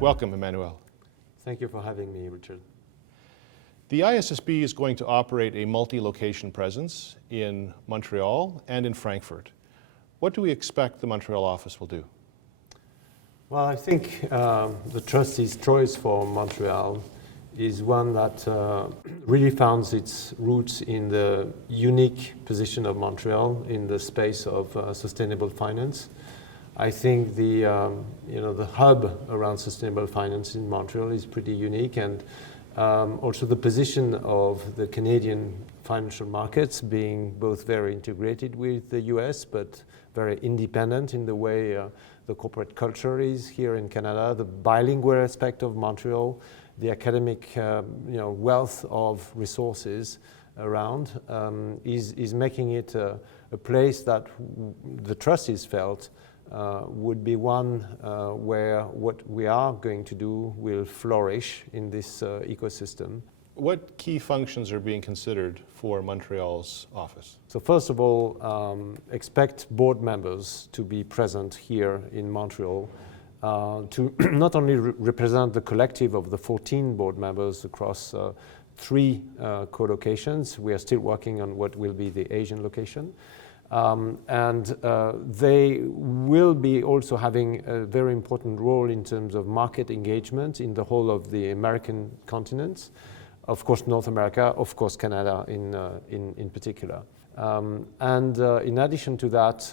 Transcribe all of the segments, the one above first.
Welcome, Emmanuel. Thank you for having me, Richard. The ISSB is going to operate a multi-location presence in Montreal and in Frankfurt. What do we expect the Montreal office will do? Well, I think the trustee's choice for Montreal is one that really founds its roots in the unique position of Montreal in the space of sustainable finance. I think the hub around sustainable finance in Montreal is pretty unique, and also the position of the Canadian financial markets being both very integrated with the US, but very independent in the way the corporate culture is here in Canada, the bilingual aspect of Montreal, the academic wealth of resources around is making it a place that the trustees felt would be one where what we are going to do will flourish in this ecosystem. What key functions are being considered for Montreal's office? So first of all, expect board members to be present here in Montreal to not only represent the collective of the 14 board members across 3 co-locations. We are still working on what will be the Asian location. They will be also having a very important role in terms of market engagement in the whole of the American continent, of course North America, of course Canada in particular. In addition to that,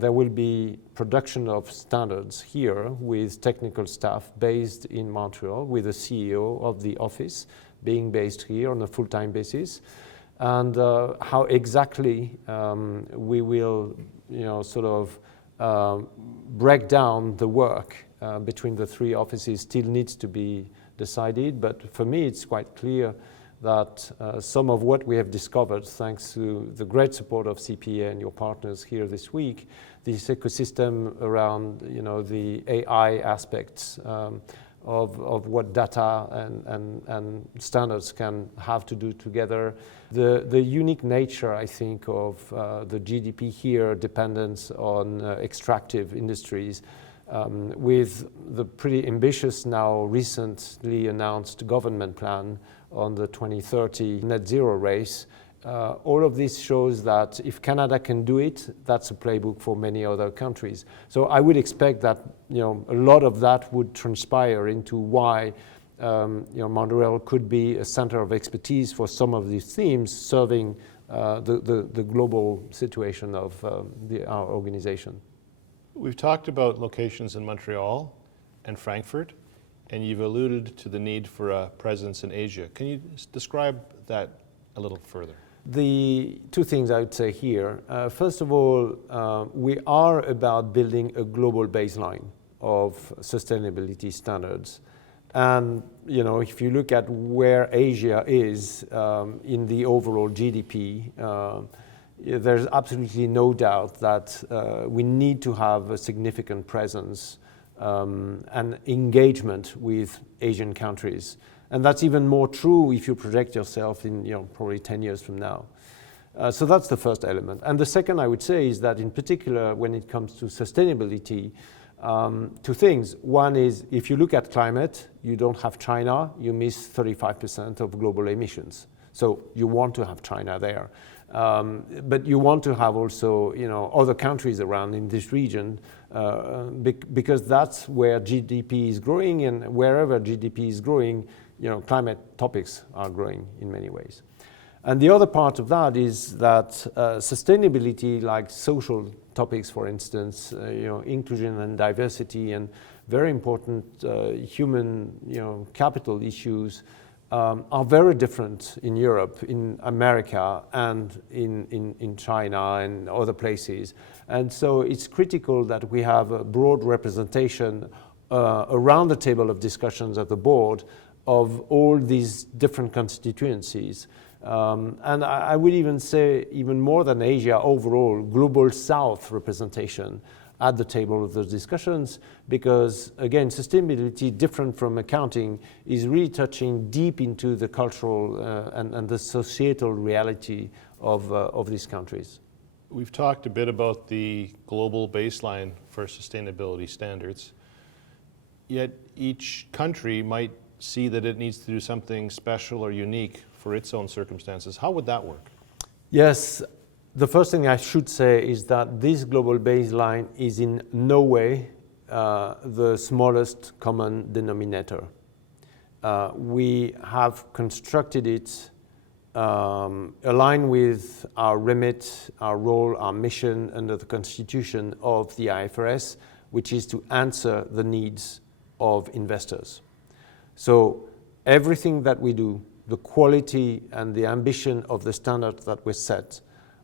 there will be production of standards here with technical staff based in Montreal, with the CEO of the office being based here on a full-time basis. And how exactly we will, break down the work between the 3 offices still needs to be decided. But for me, it's quite clear that some of what we have discovered, thanks to the great support of CPA and your partners here this week, this ecosystem around, the AI aspects of what data and standards can have to do together. The unique nature, I think, of the GDP here, dependence on extractive industries, with the pretty ambitious now recently announced government plan on the 2030 net zero race. All of this shows that if Canada can do it, that's a playbook for many other countries. So I would expect that a lot of that would transpire into why Montreal could be a center of expertise for some of these themes, serving the global situation of our organization. We've talked about locations in Montreal and Frankfurt, and you've alluded to the need for a presence in Asia. Can you describe that a little further? The 2 things I would say here. First of all, we are about building a global baseline of sustainability standards. And, if you look at where Asia is in the overall GDP, there's absolutely no doubt that we need to have a significant presence and engagement with Asian countries. And that's even more true if you project yourself in probably 10 years from now. So that's the first element. And the second I would say is that in particular when it comes to sustainability, 2 things. One is if you look at climate, you don't have China, you miss 35% of global emissions. So you want to have China there. But you want to have also other countries around in this region because that's where GDP is growing, and wherever GDP is growing, climate topics are growing in many ways. And the other part of that is that sustainability, like social topics, for instance, inclusion and diversity, and very important human capital issues are very different in Europe, in America, and in China and other places. And so it's critical that we have a broad representation around the table of discussions at the board of all these different constituencies. And I would even say, even more than Asia, overall, global South representation at the table of those discussions, because again, sustainability, different from accounting, is really touching deep into the cultural and the societal reality of these countries. We've talked a bit about the global baseline for sustainability standards. yet each country might see that it needs to do something special or unique for its own circumstances. How would that work? Yes, the first thing I should say is that this global baseline is in no way the smallest common denominator. We have constructed it aligned with our remit, our role, our mission under the constitution of the IFRS, which is to answer the needs of investors. So everything that we do, the quality and the ambition of the standards that we set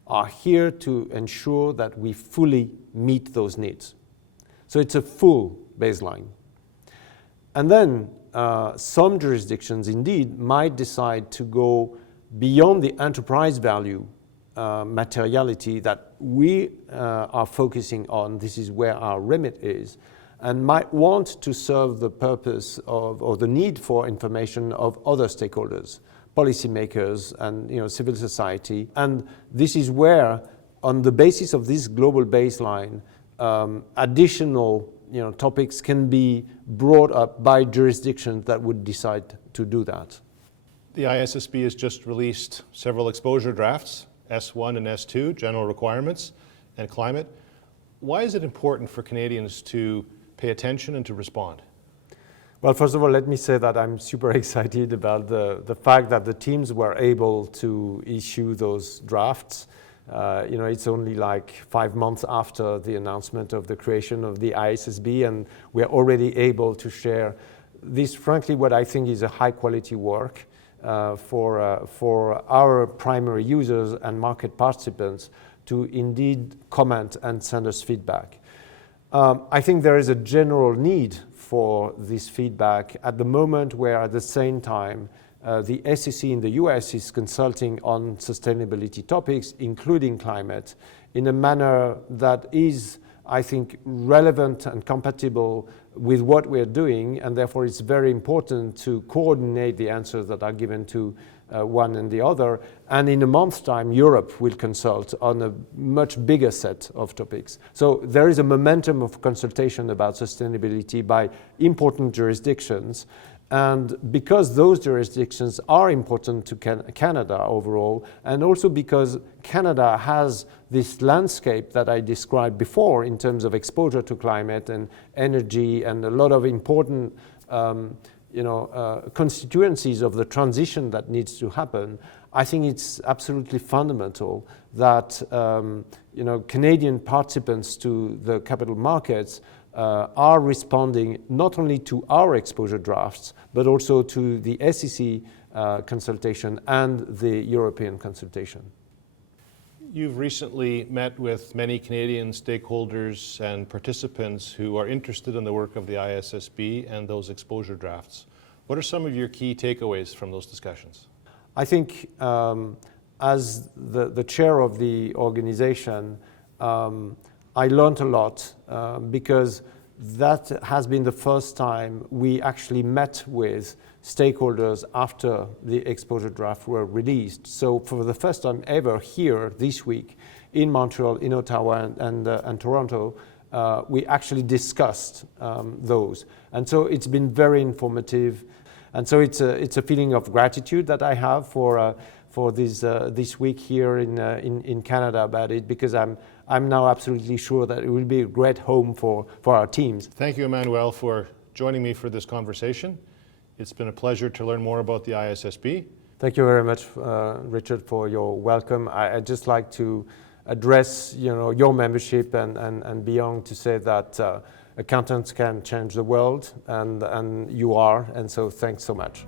are here to ensure that we fully meet those needs. So it's a full baseline. And then some jurisdictions indeed might decide to go beyond the enterprise value materiality that we are focusing on. This is where our remit is, and might want to serve the purpose of, or the need for information of other stakeholders, policymakers and civil society. And this is where, on the basis of this global baseline, additional topics can be brought up by jurisdictions that would decide to do that. The ISSB has just released several exposure drafts, S1 and S2, general requirements, and climate. Why is it important for Canadians to pay attention and to respond? Well, first of all, let me say that I'm super excited about the fact that the teams were able to issue those drafts. It's only like 5 months after the announcement of the creation of the ISSB, and we're already able to share this, frankly, what I think is a high quality work for our primary users and market participants to indeed comment and send us feedback. I think there is a general need for this feedback at the moment where at the same time the SEC in the US is consulting on sustainability topics, including climate, in a manner that is, I think, relevant and compatible with what we're doing, and therefore it's very important to coordinate the answers that are given to one and the other. And in a month's time, Europe will consult on a much bigger set of topics. So there is a momentum of consultation about sustainability by important jurisdictions. And because those jurisdictions are important to Canada overall, and also because Canada has this landscape that I described before in terms of exposure to climate and energy and a lot of important constituencies of the transition that needs to happen, I think it's absolutely fundamental that Canadian participants to the capital markets are responding not only to our exposure drafts, but also to the SEC consultation and the European consultation. You've recently met with many Canadian stakeholders and participants who are interested in the work of the ISSB and those exposure drafts. What are some of your key takeaways from those discussions? I think as the chair of the organization, I learned a lot because that has been the first time we actually met with stakeholders after the exposure draft were released. So for the first time ever here this week in Montreal, in Ottawa and Toronto, we actually discussed those. And so it's been very informative. And so it's a feeling of gratitude that I have for this week here in Canada about it, because I'm now absolutely sure that it will be a great home for our teams. Thank you, Emmanuel, for joining me for this conversation. It's been a pleasure to learn more about the ISSB. Thank you very much, Richard, for your welcome. I'd just like to address your membership and beyond to say that accountants can change the world, and you are, and so thanks so much.